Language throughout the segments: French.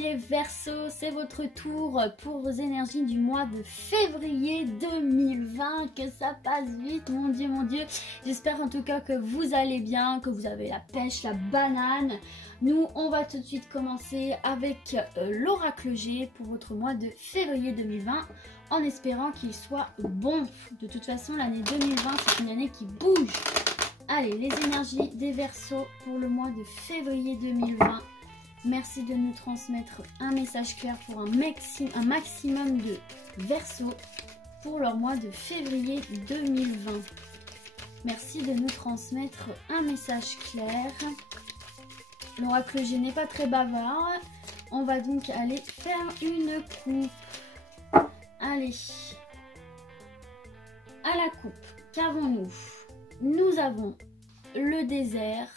amis les Verseaux, c'est votre tour pour vos énergies du mois de février 2020. Que ça passe vite, mon Dieu. J'espère en tout cas que vous allez bien, que vous avez la pêche, la banane. Nous, on va tout de suite commencer avec l'oracle G pour votre mois de février 2020, en espérant qu'il soit bon. De toute façon, l'année 2020, c'est une année qui bouge. Allez, les énergies des Verseaux pour le mois de février 2020. Merci de nous transmettre un message clair pour un maximum de Verseaux pour leur mois de février 2020. Merci de nous transmettre un message clair. L'oracle G n'est pas très bavard. On va donc aller faire une coupe. Allez. À la coupe, qu'avons-nous? Nous avons le désert,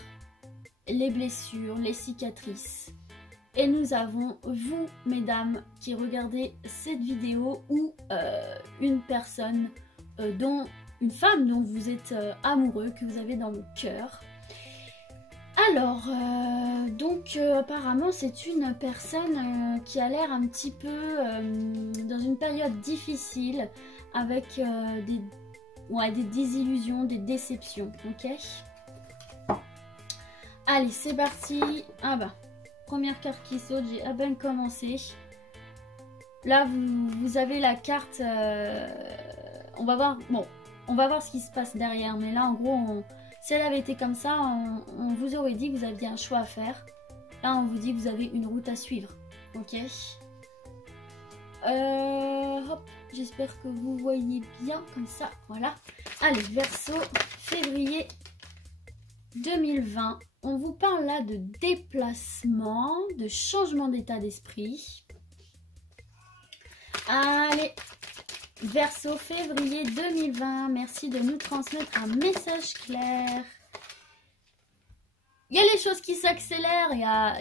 les blessures, les cicatrices. Et nous avons vous, mesdames, qui regardez cette vidéo ou une personne, une femme dont vous êtes amoureux, que vous avez dans le cœur. Alors, apparemment, c'est une personne qui a l'air un petit peu dans une période difficile avec des désillusions, des déceptions, ok? Allez, c'est parti. Ah bah, première carte qui saute, j'ai à peine commencé. Là, vous avez la carte... on va voir... Bon, on va voir ce qui se passe derrière. Mais là, en gros, si elle avait été comme ça, on vous aurait dit que vous aviez un choix à faire. Là, on vous dit que vous avez une route à suivre. Ok. Hop, j'espère que vous voyez bien comme ça. Voilà. Allez, Verseau, février 2020. On vous parle là de déplacement, de changement d'état d'esprit. Allez, Verseau, février 2020. Merci de nous transmettre un message clair. Il y a les choses qui s'accélèrent,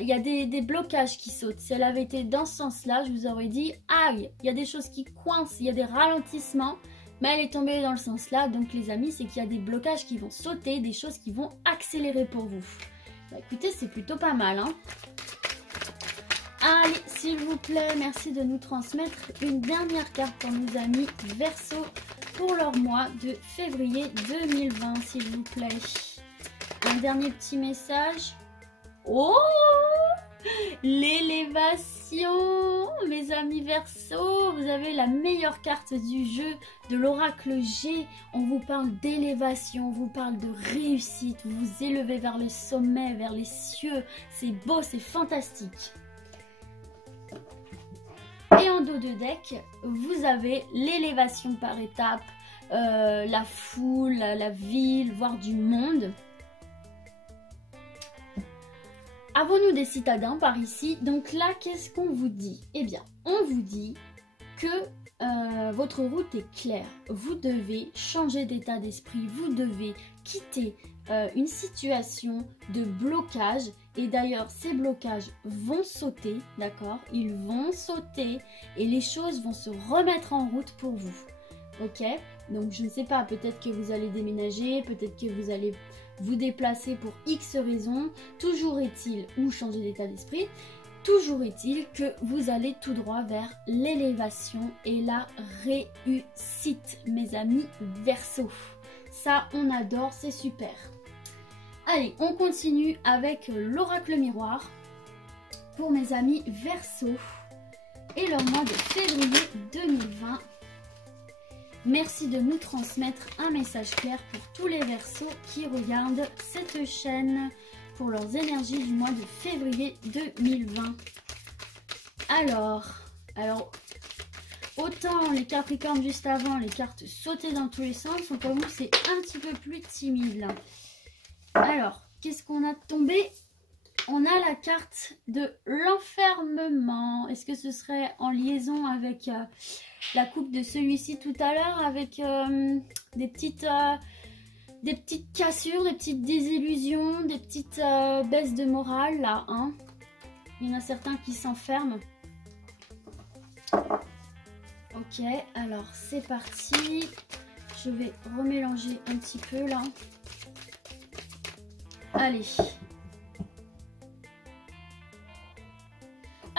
il y a des blocages qui sautent. Si elle avait été dans ce sens-là, je vous aurais dit, aïe, il y a des choses qui coincent, il y a des ralentissements. Mais elle est tombée dans le sens là, donc les amis, c'est qu'il y a des blocages qui vont sauter, des choses qui vont accélérer pour vous. Bah, écoutez, c'est plutôt pas mal, hein. Allez, s'il vous plaît, merci de nous transmettre une dernière carte pour nos amis Verseau pour leur mois de février 2020, s'il vous plaît. Un dernier petit message. Oh, l'élévation, mes amis Verseau, vous avez la meilleure carte du jeu de l'oracle G. On vous parle d'élévation, on vous parle de réussite, vous vous élevez vers le sommet, vers les cieux. C'est beau, c'est fantastique. Et en dos de deck, vous avez l'élévation par étapes, la foule, la ville, voire du monde. Avons-nous des citadins par ici? Donc là, qu'est-ce qu'on vous dit? Eh bien, on vous dit que votre route est claire. Vous devez changer d'état d'esprit. Vous devez quitter une situation de blocage. Et d'ailleurs, ces blocages vont sauter, d'accord? Ils vont sauter et les choses vont se remettre en route pour vous. Ok? Donc, je ne sais pas, peut-être que vous allez déménager, peut-être que vous allez vous déplacer pour X raisons. Toujours est-il, ou changer d'état d'esprit, toujours est-il que vous allez tout droit vers l'élévation et la réussite, mes amis Verseau. Ça, on adore, c'est super. Allez, on continue avec l'oracle miroir pour mes amis Verseau et leur mois de février 2020. Merci de nous transmettre un message clair pour tous les Verseaux qui regardent cette chaîne pour leurs énergies du mois de février 2020. Alors, autant les Capricornes juste avant, les cartes sautaient dans tous les sens, autant vous c'est un petit peu plus timide là. Alors, qu'est-ce qu'on a tombé? On a la carte de l'enfermement. Est-ce que ce serait en liaison avec la coupe de celui-ci tout à l'heure, avec des petites cassures, des petites désillusions, des petites baisses de morale là, hein? Il y en a certains qui s'enferment. Ok, alors c'est parti. Je vais remélanger un petit peu là. Allez.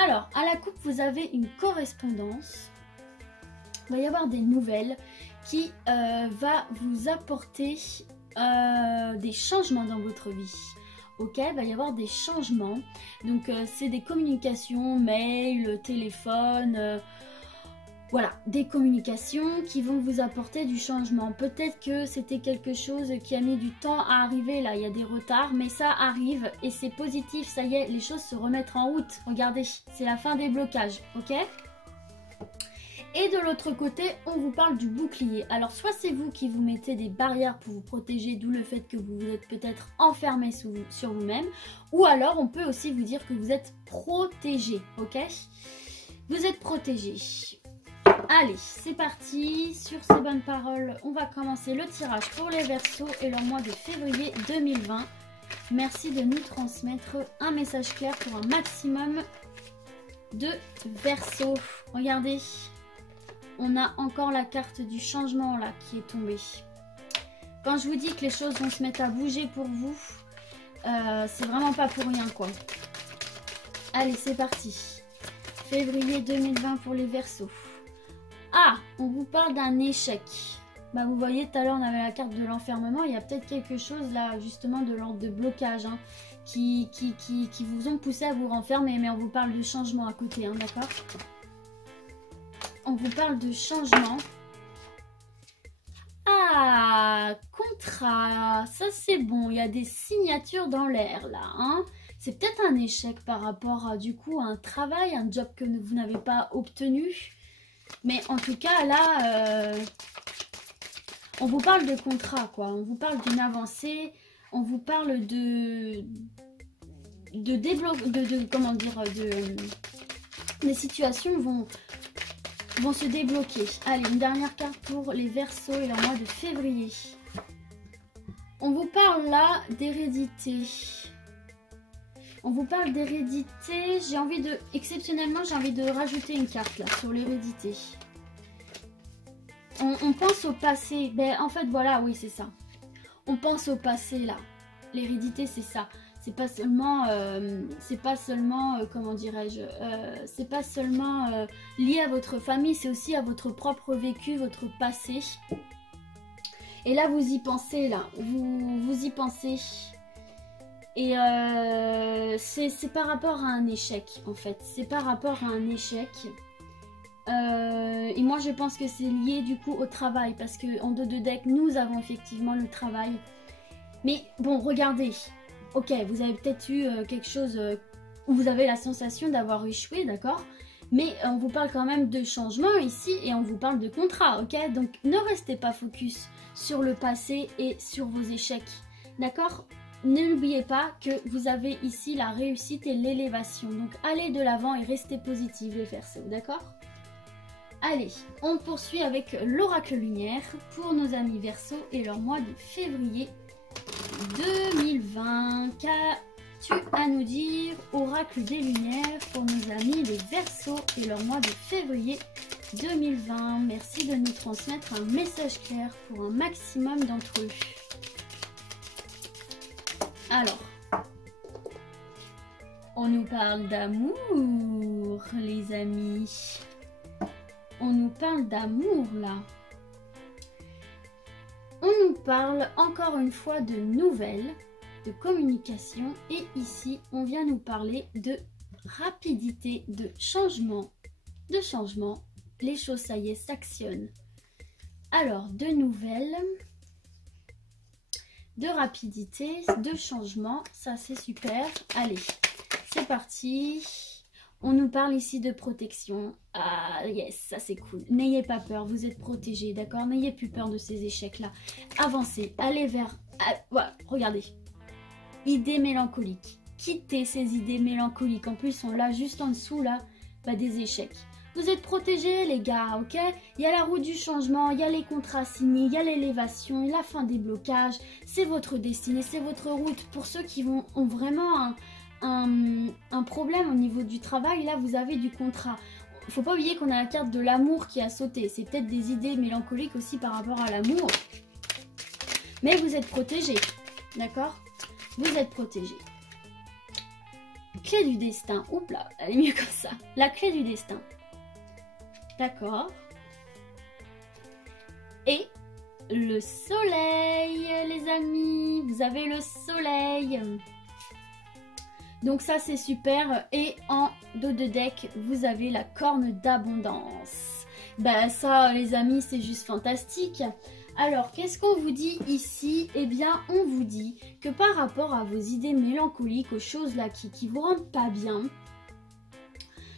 Alors, à la coupe, vous avez une correspondance. Il va y avoir des nouvelles qui va vous apporter des changements dans votre vie. Ok, il va y avoir des changements. Donc, c'est des communications, mail, téléphone... voilà, des communications qui vont vous apporter du changement. Peut-être que c'était quelque chose qui a mis du temps à arriver, là, il y a des retards, mais ça arrive et c'est positif, ça y est, les choses se remettent en route. Regardez, c'est la fin des blocages, ok? Et de l'autre côté, on vous parle du bouclier. Alors, soit c'est vous qui vous mettez des barrières pour vous protéger, d'où le fait que vous vous êtes peut-être enfermé sur vous-même, ou alors on peut aussi vous dire que vous êtes protégé, ok? Vous êtes protégé. Allez, c'est parti. Sur ces bonnes paroles, on va commencer le tirage pour les Verseaux et leur mois de février 2020. Merci de nous transmettre un message clair pour un maximum de Verseaux. Regardez, on a encore la carte du changement là qui est tombée. Quand je vous dis que les choses vont se mettre à bouger pour vous, c'est vraiment pas pour rien quoi. Allez, c'est parti. Février 2020 pour les Verseaux. Ah, on vous parle d'un échec. Bah, vous voyez, tout à l'heure, on avait la carte de l'enfermement. Il y a peut-être quelque chose là, justement, de l'ordre de blocage, hein, qui vous ont poussé à vous renfermer. Mais on vous parle de changement à côté, hein, d'accord? On vous parle de changement. Ah, contrat. Ça, c'est bon. Il y a des signatures dans l'air, là, hein. C'est peut-être un échec par rapport à, du coup, à un travail, un job que vous n'avez pas obtenu. Mais en tout cas, là, on vous parle de contrat, quoi. On vous parle d'une avancée. On vous parle comment dire, les situations vont se débloquer. Allez, une dernière carte pour les Verseaux et leur mois de février. On vous parle là d'hérédité. On vous parle d'hérédité. J'ai envie de... Exceptionnellement, j'ai envie de rajouter une carte là sur l'hérédité. On pense au passé. Ben, en fait, voilà, oui, c'est ça. On pense au passé là. L'hérédité, c'est ça. C'est pas seulement... comment dirais-je, c'est pas seulement lié à votre famille, c'est aussi à votre propre vécu, votre passé. Et là, vous y pensez, là. Vous y pensez... Et c'est par rapport à un échec, en fait. C'est par rapport à un échec. Et moi, je pense que c'est lié, du coup, au travail. Parce qu'en dos de deck, nous avons effectivement le travail. Mais bon, regardez. Ok, vous avez peut-être eu quelque chose où vous avez la sensation d'avoir échoué, d'accord? Mais on vous parle quand même de changement ici et on vous parle de contrat, ok? Donc, ne restez pas focus sur le passé et sur vos échecs, d'accord? N'oubliez pas que vous avez ici la réussite et l'élévation. Donc, allez de l'avant et restez positif, les Verseaux, d'accord? Allez, on poursuit avec l'oracle lumière pour nos amis Verseaux et leur mois de février 2020. Qu'as-tu à nous dire, oracle des lumières, pour nos amis les Verseaux et leur mois de février 2020? Merci de nous transmettre un message clair pour un maximum d'entre eux. Alors, on nous parle d'amour, les amis. On nous parle d'amour, là. On nous parle encore une fois de nouvelles, de communication. Et ici, on vient nous parler de rapidité, de changement. Les choses, ça y est, s'actionnent. Alors, de nouvelles... de rapidité, de changement, ça c'est super. Allez, c'est parti. On nous parle ici de protection. Ah yes, ça c'est cool. N'ayez pas peur, vous êtes protégés, d'accord? N'ayez plus peur de ces échecs-là. Avancez, allez vers... Ah, voilà, regardez. Idées mélancoliques. Quittez ces idées mélancoliques. En plus, on l'a juste en dessous, là, bah, des échecs. Vous êtes protégés, les gars, ok? Il y a la route du changement, il y a les contrats signés, il y a l'élévation, la fin des blocages. C'est votre destinée, c'est votre route. Pour ceux qui ont vraiment un problème au niveau du travail, là, vous avez du contrat. Il ne faut pas oublier qu'on a la carte de l'amour qui a sauté. C'est peut-être des idées mélancoliques aussi par rapport à l'amour. Mais vous êtes protégés, d'accord? Vous êtes protégés. clé du destin. Oups là, elle est mieux comme ça. La clé du destin. D'accord. Et le soleil, les amis. Vous avez le soleil. Donc ça, c'est super. Et en dos de deck, vous avez la corne d'abondance. Ben ça, les amis, c'est juste fantastique. Alors, qu'est-ce qu'on vous dit ici? Eh bien, on vous dit que par rapport à vos idées mélancoliques, aux choses là qui vous rendent pas bien,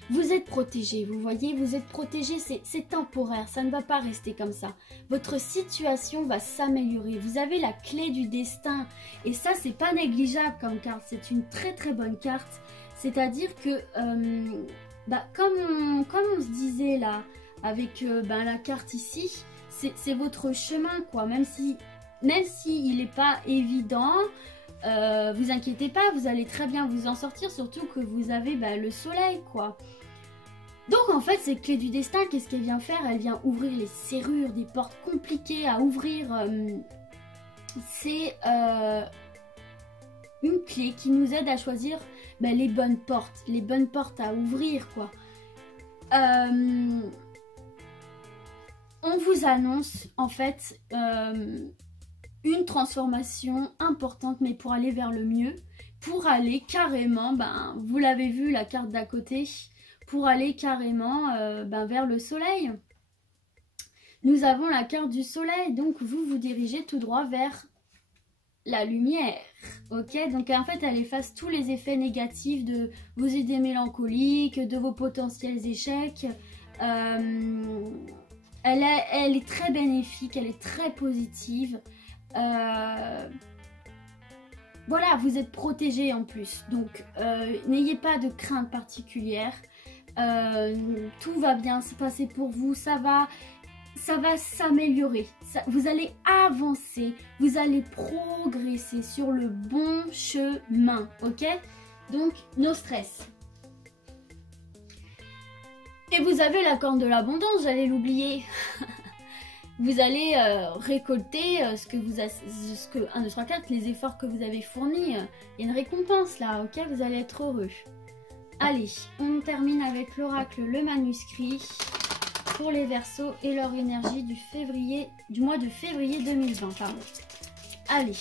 vous êtes protégé. Vous voyez, vous êtes protégé, c'est temporaire, ça ne va pas rester comme ça. Votre situation va s'améliorer. Vous avez la clé du destin. Et ça, c'est pas négligeable comme carte. C'est une très très bonne carte. C'est-à-dire que, comme on se disait là, avec la carte ici, c'est votre chemin quoi, même si il n'est pas évident, vous inquiétez pas, vous allez très bien vous en sortir, surtout que vous avez le soleil quoi. Donc en fait cette clé du destin, qu'est-ce qu'elle vient faire? Elle vient ouvrir les serrures, des portes compliquées à ouvrir. C'est une clé qui nous aide à choisir les bonnes portes à ouvrir quoi. On vous annonce en fait une transformation importante, mais pour aller vers le mieux, pour aller carrément, vous l'avez vu la carte d'à côté, pour aller carrément vers le soleil. Nous avons la carte du soleil, donc vous vous dirigez tout droit vers la lumière, ok? Donc en fait elle efface tous les effets négatifs de vos idées mélancoliques, de vos potentiels échecs. Elle est très bénéfique, elle est très positive. Voilà, vous êtes protégé en plus. Donc, n'ayez pas de crainte particulière. Tout va bien se passer pour vous. Ça va s'améliorer. Vous allez avancer. Vous allez progresser sur le bon chemin. Ok? Donc, no stress. Et vous avez la corne de l'abondance, j'allais l'oublier. Vous allez récolter ce que 1, 2, 3, 4, les efforts que vous avez fournis. Il y a une récompense là, ok? Vous allez être heureux. Allez, on termine avec l'oracle, le manuscrit pour les Verseaux et leur énergie du mois de février 2020. Pardon. Allez,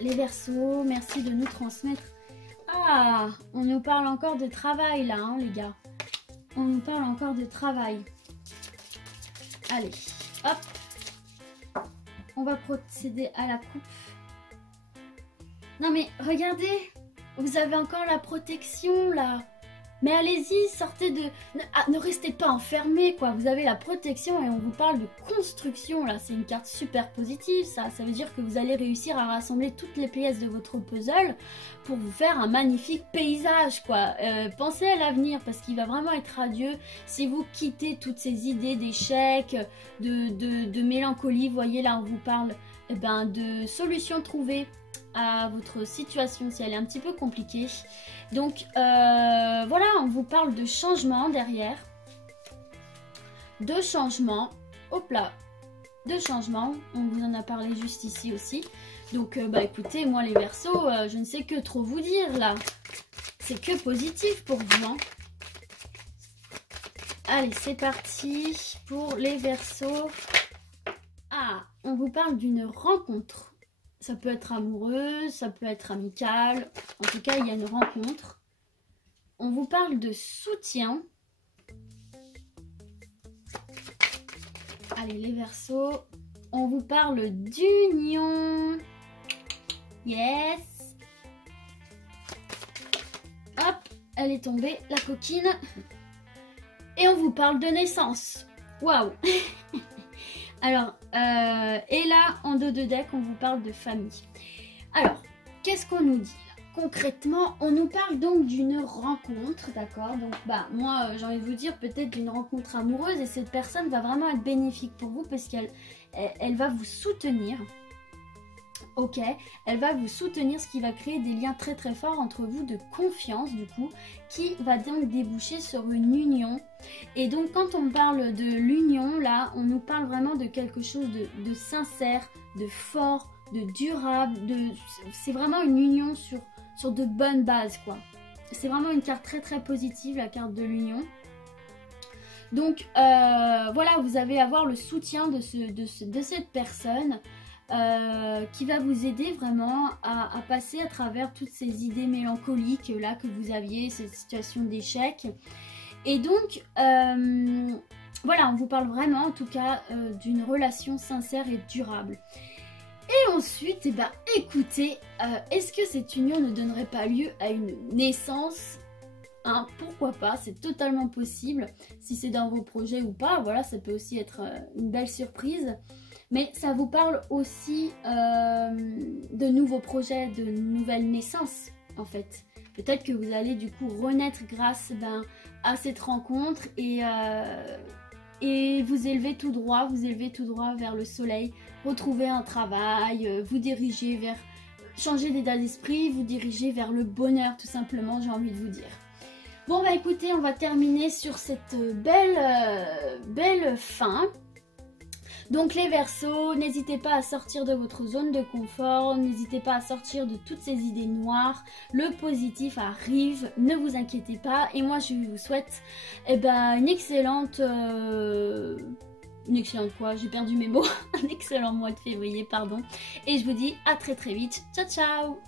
les Verseaux, merci de nous transmettre. Ah, on nous parle encore de travail là, hein, les gars. On nous parle encore de travail. Allez, hop. On va procéder à la coupe. Non mais regardez, vous avez encore la protection là. Mais allez-y, sortez de... Ne restez pas enfermés quoi. Vous avez la protection et on vous parle de construction là. C'est une carte super positive ça. Ça veut dire que vous allez réussir à rassembler toutes les pièces de votre puzzle pour vous faire un magnifique paysage quoi. Pensez à l'avenir parce qu'il va vraiment être radieux si vous quittez toutes ces idées d'échecs, de mélancolie. Vous voyez là on vous parle de solutions trouvées à votre situation si elle est un petit peu compliquée. Donc voilà, on vous parle de changement derrière. De changement. Hop là. De changement. On vous en a parlé juste ici aussi. Donc écoutez, moi les Verseaux, je ne sais que trop vous dire là. C'est que positif pour vous. Hein. Allez, c'est parti pour les Verseaux. Ah, on vous parle d'une rencontre. Ça peut être amoureuse, ça peut être amical. En tout cas, il y a une rencontre. On vous parle de soutien. Allez, les Verseaux. On vous parle d'union. Yes. Hop, elle est tombée, la coquine. Et on vous parle de naissance. Waouh. Alors, et là, en dos de deck, on vous parle de famille. Alors, qu'est-ce qu'on nous dit là? Concrètement, on nous parle donc d'une rencontre, d'accord? Donc, moi, j'ai envie de vous dire peut-être d'une rencontre amoureuse et cette personne va vraiment être bénéfique pour vous parce qu'elle va vous soutenir. Ok, elle va vous soutenir, ce qui va créer des liens très très forts entre vous de confiance du coup, qui va donc déboucher sur une union. Et donc quand on parle de l'union là, on nous parle vraiment de quelque chose de sincère, de fort, de durable, c'est vraiment une union sur de bonnes bases, quoi. C'est vraiment une carte très très positive, la carte de l'union. Donc voilà, vous allez avoir le soutien de cette personne qui va vous aider vraiment à passer à travers toutes ces idées mélancoliques là que vous aviez, cette situation d'échec. Et donc voilà, on vous parle vraiment en tout cas d'une relation sincère et durable. Et ensuite, eh ben, écoutez, est-ce que cette union ne donnerait pas lieu à une naissance? Hein, pourquoi pas, c'est totalement possible. Si c'est dans vos projets ou pas, voilà, ça peut aussi être une belle surprise. Mais ça vous parle aussi de nouveaux projets, de nouvelles naissances, en fait. Peut-être que vous allez du coup renaître grâce à cette rencontre et vous élevez tout droit, vers le soleil, retrouver un travail, vous diriger vers, changer d'état d'esprit, vous diriger vers le bonheur tout simplement, j'ai envie de vous dire. Bon bah écoutez, on va terminer sur cette belle fin. Donc les Verseaux, n'hésitez pas à sortir de votre zone de confort, n'hésitez pas à sortir de toutes ces idées noires. Le positif arrive, ne vous inquiétez pas. Et moi je vous souhaite une excellente... quoi, j'ai perdu mes mots. Un excellent mois de février, pardon. Et je vous dis à très très vite. Ciao ciao.